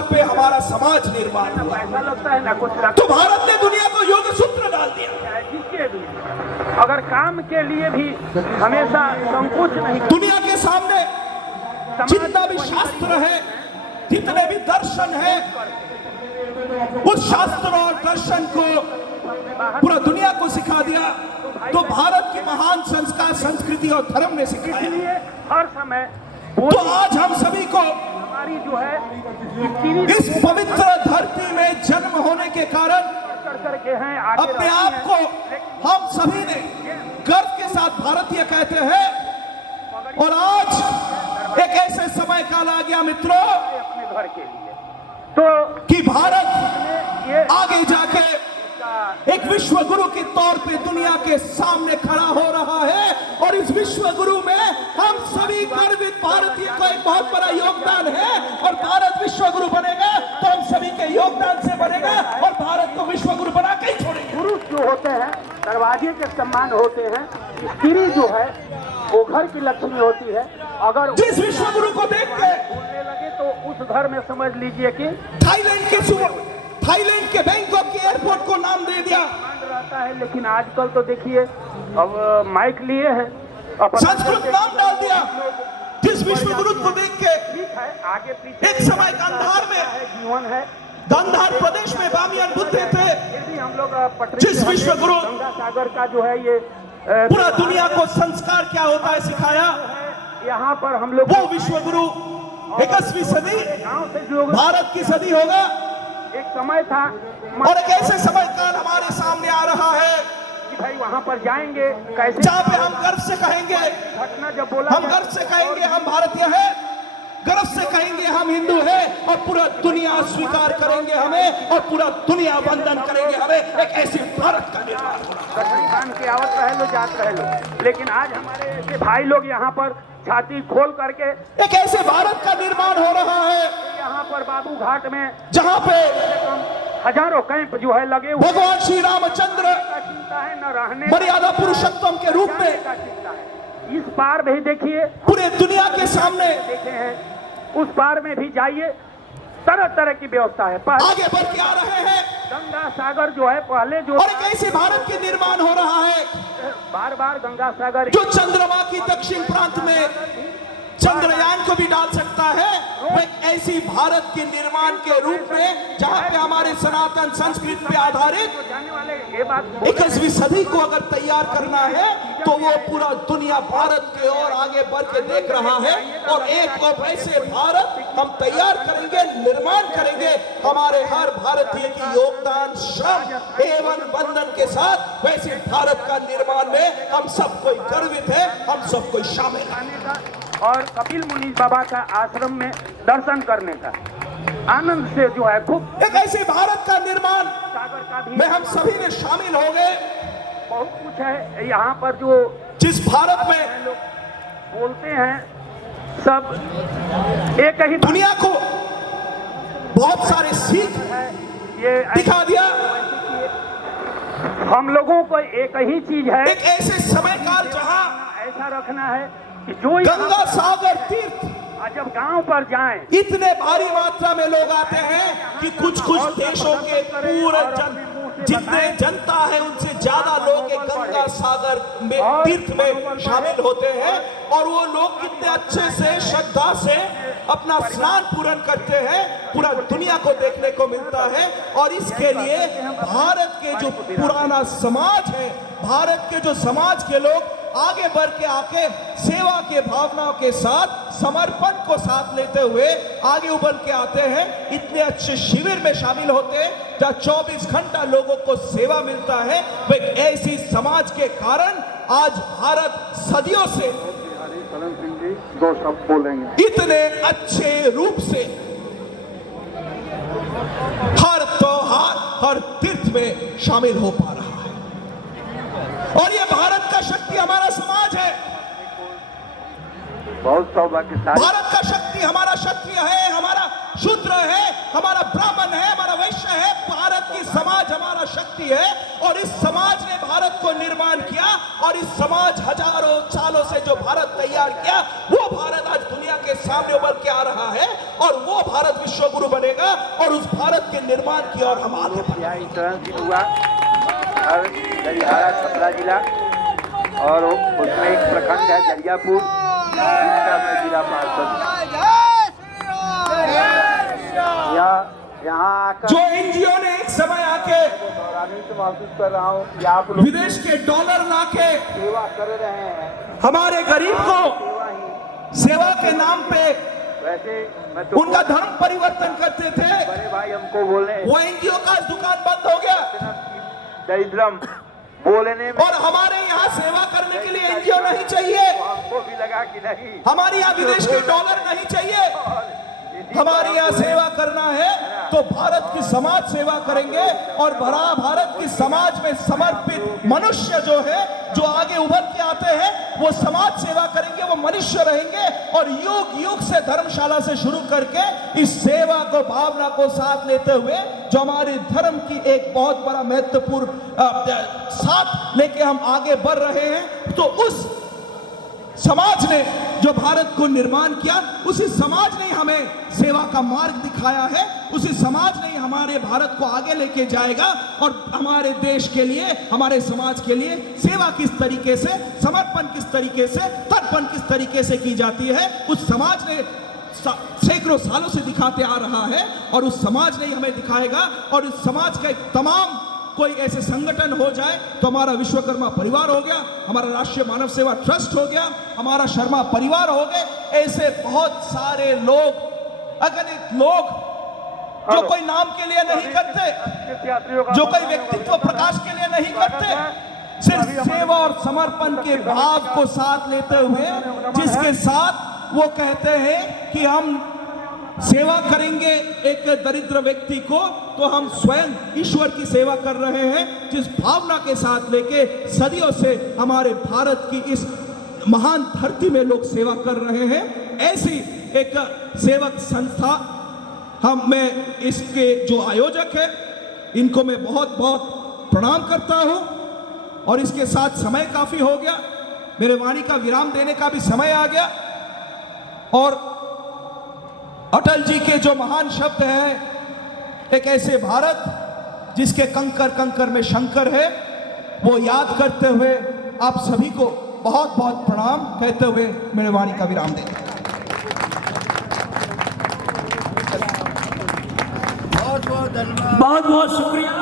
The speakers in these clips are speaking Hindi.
आधार पे हमारा समाज निर्माण हुआ। पैसा लगता है ना कुछ लगता तो भारत ने दुनिया को योग सूत्र डाल दिया। है, जिसके भी अगर काम के लिए भी हमेशा संकोच नहीं, दुनिया के सामने जितना भी शास्त्र है, जितने भी दर्शन है, उस शास्त्र और दर्शन को पूरा दुनिया को सिखा दिया। तो भारत की महान संस्कार, संस्कृति और धर्म ने सिखाया। इसलिए हर समय तो आज हम सभी को हमारी जो है इस पवित्र धरती में जन्म होने के कारण करके हैं आगे अपने आप को हम सभी ने गर्व के साथ भारतीय कहते हैं। और आज एक ऐसे समय काल आ गया मित्रों अपने घर के लिए तो कि भारत ये आगे जाके एक विश्व गुरु के तौर पे दुनिया के सामने खड़ा हो रहा है। और इस विश्व गुरु में हम सभी गर्वित भारतीय का एक बहुत बड़ा योगदान है। और भारत विश्व गुरु बनेगा तो हम सभी के योगदान से बनेगा और भारत को विश्व गुरु बना के ही छोड़ेगा। पुरुष जो होते हैं दरवाजे के समान होते हैं, स्त्री जो है वो घर की लक्ष्मी होती है। अगर जिस विश्व गुरु को देख के बोलने लगे तो उस घर में समझ लीजिए कि थाईलैंड के बैंकॉक के एयरपोर्ट को नाम दे दिया। रहता है। लेकिन आजकल तो देखिए अब माइक लिए हैं, संस्कृत नाम डाल दिया। जिस विश्व गुरु को देख के ठीक है, आगे पीछे एक समय गांधार में जीवन है। गांधार प्रदेश में बामियान बुद्ध थे। फिर भी हम लोग जिस विश्व गुरु गंगा सागर का जो है ये पूरा दुनिया को संस्कार क्या होता है सिखाया, यहाँ पर हम लोग वो विश्व गुरु 21वीं सदी गांव से जो भारत की सदी होगा। एक समय था और एक ऐसे समय काल हमारे सामने आ रहा है कि भाई वहाँ पर जाएंगे कैसे, जहाँ पे हम गर्व से कहेंगे, घटना जब बोला हम गर्व से कहेंगे हम भारतीय हैं, गर्व से कहेंगे हम हिंदू हैं और पूरा दुनिया स्वीकार करेंगे हमें और पूरा दुनिया वंदन करेंगे हमें। एक ऐसी भारत का निर्माण होगा। खान की आवत रहे लो जात रहे लो, लेकिन आज हमारे ऐसे भाई लोग यहाँ पर छाती खोल करके एक ऐसे भारत का निर्माण हो रहा है यहाँ पर बाबू घाट में जहाँ पे हजारों कैंप जो है लगे हुए भगवान श्री रामचंद्र का चिंता है, न रहने मर्यादा पुरुषोत्तम के रूप में का चिंता है। इस पार भी देखिए, पूरे दुनिया के सामने देखे हैं, उस पार में भी जाइए, तरह तरह की व्यवस्था है। आगे बढ़ के आ रहे हैं गंगा सागर जो है पहले जो और एक ऐसे भारत के निर्माण हो रहा है बार बार गंगा सागर जो चंद्रमा की दक्षिण प्रांत में चंद्रयान को भी डाल सकता है। वो एक ऐसी भारत के निर्माण के रूप में जहाँ पे हमारे सनातन संस्कृति पे आधारित जाने वाले ये बात 21वीं सदी को अगर तैयार करना है तो वो पूरा दुनिया भारत के ओर आगे बढ़ के देख रहा है। और एक और वैसे भारत हम तैयार करेंगे, निर्माण करेंगे हमारे हर भारतीय की योगदान, श्रम एवं वंदन के साथ। वैसे भारत का निर्माण में हम सब कोई गर्वित है, हम सब कोई शामिल है। और कपिल मुनि बाबा का आश्रम में दर्शन करने का आनंद से जो है खूब एक ऐसे भारत का निर्माण सागर का भी में हम सभी ने शामिल हो गए। बहुत कुछ है यहाँ पर जो जिस भारत में लोग बोलते हैं सब एक ही दुनिया को बहुत सारे सीख है। ये दिखा दिया। हम लोगों को एक ही चीज है, एक ऐसे समय काल जहाँ ऐसा रखना है कि जो गंगा सागर तीर्थ जब गांव पर जाएं इतने भारी मात्रा में लोग आते हैं कि कुछ कुछ देशों के पूरे जितने जनता है उनसे ज्यादा लोग एक गंगा सागर में तीर्थ में शामिल होते हैं। और वो लोग कितने अच्छे से श्रद्धा से अपना स्नान पूर्ण करते हैं, पूरा दुनिया को देखने को मिलता है। और इसके लिए भारत के जो पुराना समाज है, भारत के जो समाज के लोग आगे बढ़ के आके सेवा के भावनाओं के साथ समर्पण को साथ लेते हुए आगे उभर के आते हैं। इतने अच्छे शिविर में शामिल होते हैं जहाँ 24 घंटा लोगों को सेवा मिलता है। वो एक ऐसी समाज के कारण आज भारत सदियों से दो शब्द बोलेंगे इतने अच्छे रूप से हर त्योहार, हर तीर्थ में शामिल हो पा रहा है। और ये भारत का शक्ति हमारा समाज है। बहुत सौभाग्यशाली भारत का शक्ति हमारा क्षत्रिय है, हमारा शूद्र है, हमारा ब्राह्मण है, हमारा वैश्य है। भारत की समाज हमारा शक्ति है। और इस समाज ने भारत को निर्माण किया। और इस समाज हजारों सालों से जो भारत तैयार किया, वो भारत आज दुनिया के के सामने उभर के आ रहा है और वो भारत विश्व गुरु बनेगा और उस भारत के निर्माण की ओर हम आगे बढ़ेंगे। इंश्योरेंस दिन हुआ हर दरिहारा छपरा जिला और उसमें एक प्रखंड है दरियापुर जिसका मैं जिला पार्षद यहाँ आकर जो एनजीओ ने एक समय आके महसूस कर रहा हूँ कि आप लोग विदेश के डॉलर लाके सेवा कर रहे हैं। हमारे गरीब को सेवा ही सेवा के नाम पे वैसे मैं तो उनका धर्म परिवर्तन करते थे। बड़े भाई हमको बोले वो एनजीओ का दुकान बंद हो गया दरिद्रम बोलने में और हमारे यहाँ सेवा करने के लिए एनजीओ नहीं चाहिए, हमको भी लगा कि नहीं हमारे यहाँ विदेश के डॉलर नहीं चाहिए, हमारे यहाँ सेवा करना है तो भारत की समाज सेवा करेंगे और भरा भारत की समाज में समर्पित मनुष्य जो है जो आगे उभर के आते हैं वो समाज सेवा करेंगे, वो मनुष्य रहेंगे और युग युग से धर्मशाला से शुरू करके इस सेवा को भावना को साथ लेते हुए जो हमारे धर्म की एक बहुत बड़ा महत्वपूर्ण साथ लेके हम आगे बढ़ रहे हैं। तो उस समाज ने जो भारत को निर्माण किया, उसी समाज ने हमें सेवा का मार्ग दिखाया है, उसी समाज ने हमारे भारत को आगे लेके जाएगा और हमारे देश के लिए, हमारे समाज के लिए सेवा किस तरीके से, समर्पण किस तरीके से, तर्पण किस तरीके से की जाती है, उस समाज ने सैकड़ों सालों से दिखाते आ रहा है और उस समाज ने हमें दिखाएगा। और उस समाज का तमाम कोई ऐसे संगठन हो जाए तो हमारा विश्वकर्मा परिवार हो गया, हमारा राष्ट्रीय मानव सेवा ट्रस्ट हो गया, हमारा शर्मा परिवार हो गए, ऐसे बहुत सारे लोग, अगणित लोग जो कोई नाम के लिए नहीं करते, जो कोई व्यक्तित्व प्रकाश के लिए नहीं करते, सिर्फ सेवा और समर्पण के भाव को साथ लेते हुए जिसके साथ वो कहते हैं कि हम सेवा करेंगे एक दरिद्र व्यक्ति को तो हम स्वयं ईश्वर की सेवा कर रहे हैं, जिस भावना के साथ लेके सदियों से हमारे भारत की इस महान धरती में लोग सेवा कर रहे हैं। ऐसी एक सेवक संस्था मैं इसके जो आयोजक है इनको मैं बहुत बहुत प्रणाम करता हूं। और इसके साथ समय काफी हो गया, मेरे वाणी का विराम देने का भी समय आ गया और अटल जी के जो महान शब्द हैं, एक ऐसे भारत जिसके कंकर कंकर में शंकर है, वो याद करते हुए आप सभी को बहुत बहुत प्रणाम कहते हुए मेरे वाणी का विराम दें। बहुत बहुत धन्यवाद, बहुत बहुत शुक्रिया।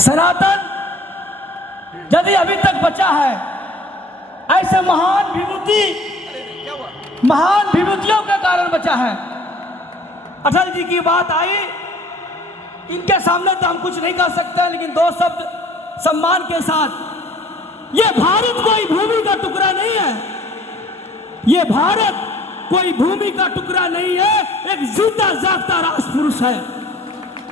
सनातन यदि अभी तक बचा है, ऐसे महान विभूतियों के कारण बचा है। अटल जी की बात आई, इनके सामने तो हम कुछ नहीं कर सकते, लेकिन दो शब्द सम्मान के साथ, ये भारत कोई भूमि का टुकड़ा नहीं है, ये भारत कोई भूमि का टुकड़ा नहीं है, एक जीता जागता राष्ट्रपुरुष है,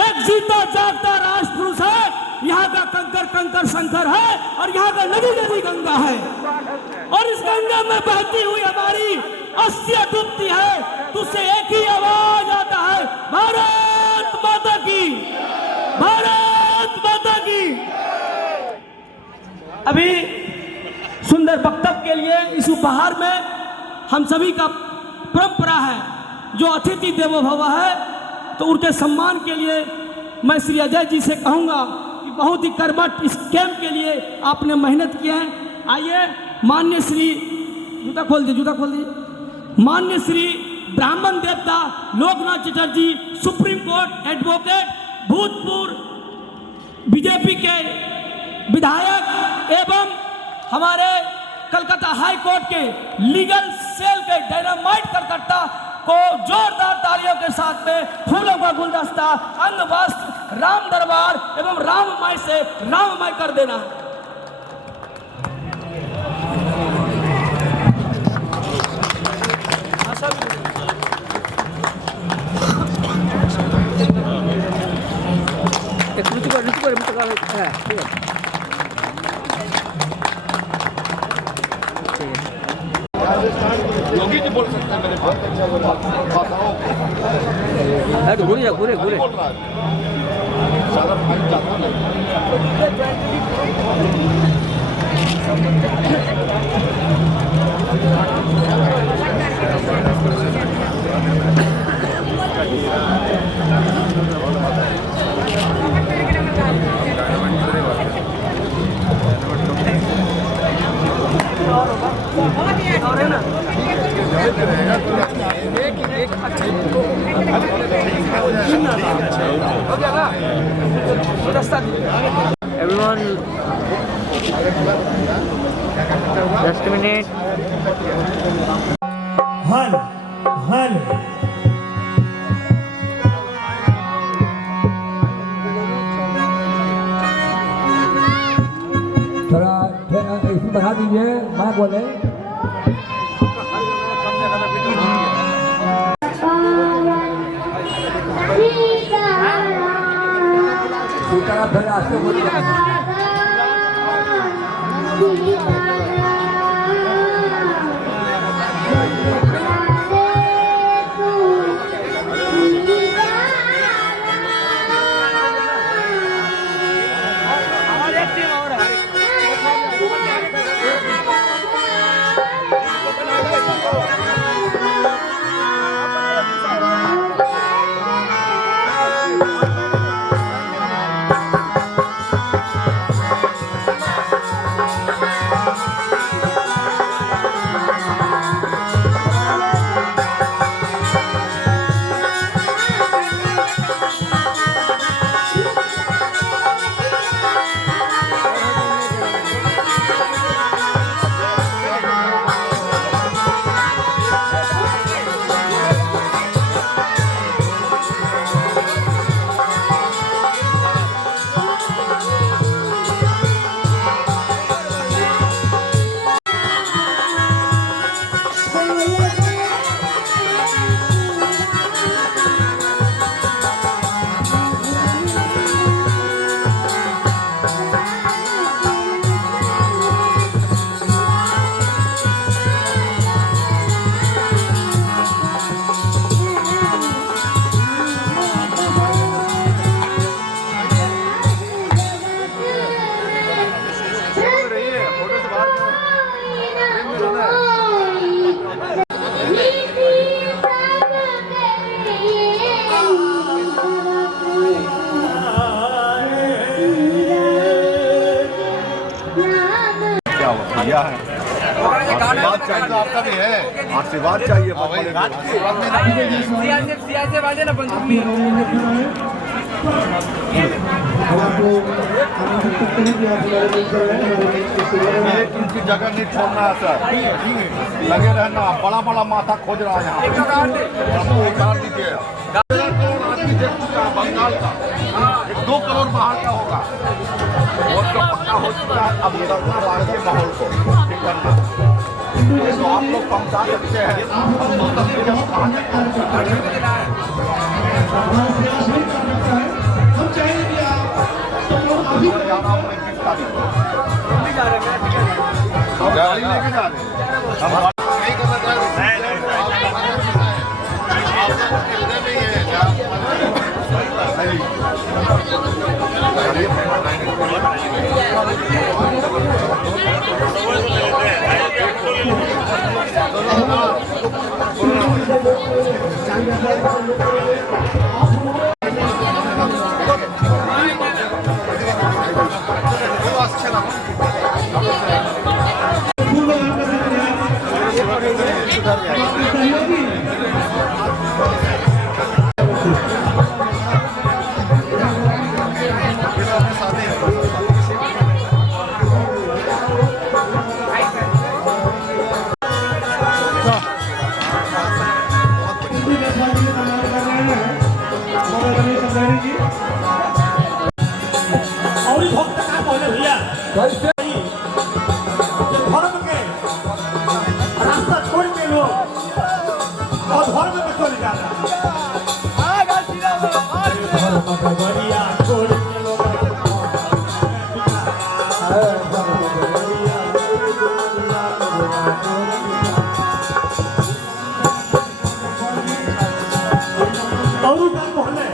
एक जीता जागता राष्ट्रपुरुष है। यहाँ का कंकर कंकर शंकर है और यहाँ का नदी नदी गंगा है और इस गंगा में बहती हुई हमारी अस्थियां डूबती है तो उससे एक ही आवाज आता है, भारत माता की, भारत माता की। अभी सुंदर वक्तव्य के लिए इस उपहार में हम सभी का परंपरा है, जो अतिथि देवो भव है, तो उनके सम्मान के लिए मैं श्री अजय जी से कहूँगा कि बहुत ही कर्मठ इस कैंप के लिए आपने मेहनत किया है। आइए मान्य श्री, जूता खोल दीजिए, मान्य श्री ब्राह्मण देवता Loknath Chatterjee, supreme court advocate, भूतपूर्व बीजेपी के विधायक एवं हमारे कलकत्ता हाई कोर्ट के लीगल सेल के डायनामाइट करकर्ता को जोरदार तालियों के साथ में फूलों का गुलदस्ता, अन्न वस्त्र, राम दरबार एवं राममय से राममय कर देना। योगी जी बोल सकते हैं मेरे पास घूरे घूरे घूरे बोल रहा है सारा फाइल जाता नहीं। Everyone, just a minute. हल हल थोड़ा इसमें बढ़ा दीजिए, मैं बोले सीताराम फिर आगे बोलिए। दिया है। आशीर्वाद चाहिए, आपका भी है, आशीर्वाद चाहिए। इनकी जगह नहीं छोड़ना है सर, लगे रहना। बड़ा बड़ा माथा खोज रहा है यहाँ, उतार दीजिए। 1 करोड़ आदमी देख चुका है बंगाल का, 2 करोड़ बाहर का होगा। वोट का पक्का हो चुका है, अब करना बाकी माहौल को ठीक करना। तो आप लोग पहुँचा सकते हैं, हम सोचते हैं जब कहाँ गाड़ी लेके जा रहे हैं, हम नहीं करना चाह रहे। कैसे धर्म के रास्ता छोड़ के लोग और धर्म में चले जाना। बढ़िया छोड़ के लोग और बोले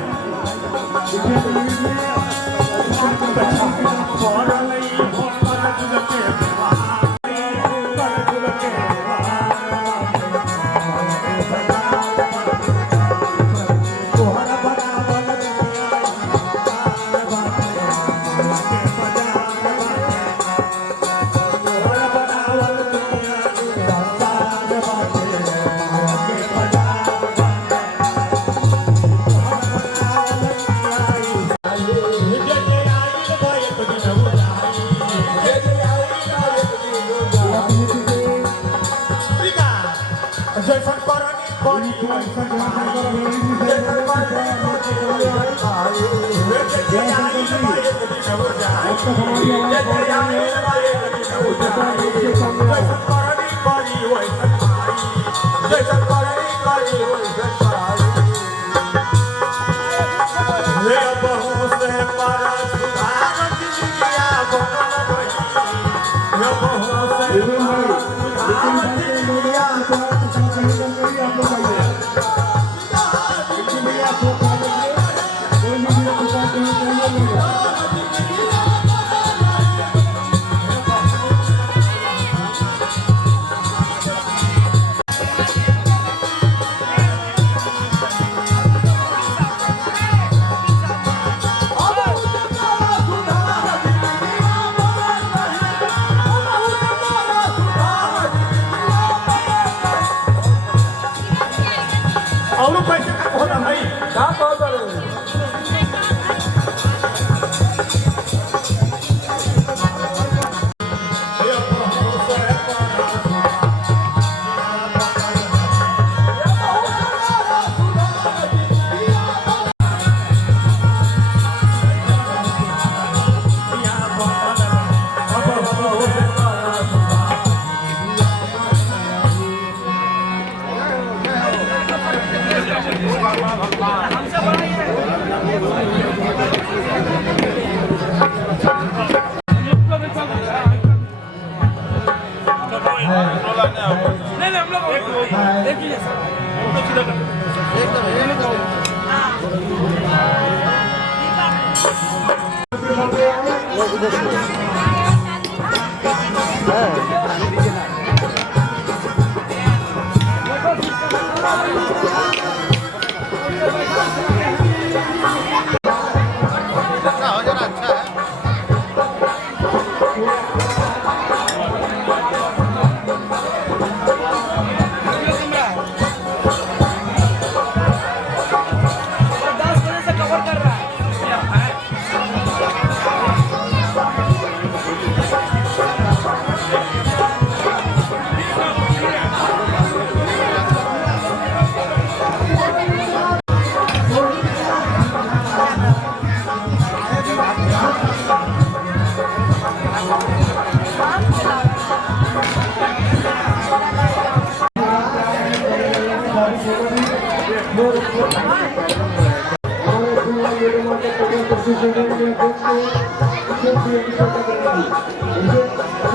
और पैसे का होता भाई क्या बात है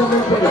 Gracias.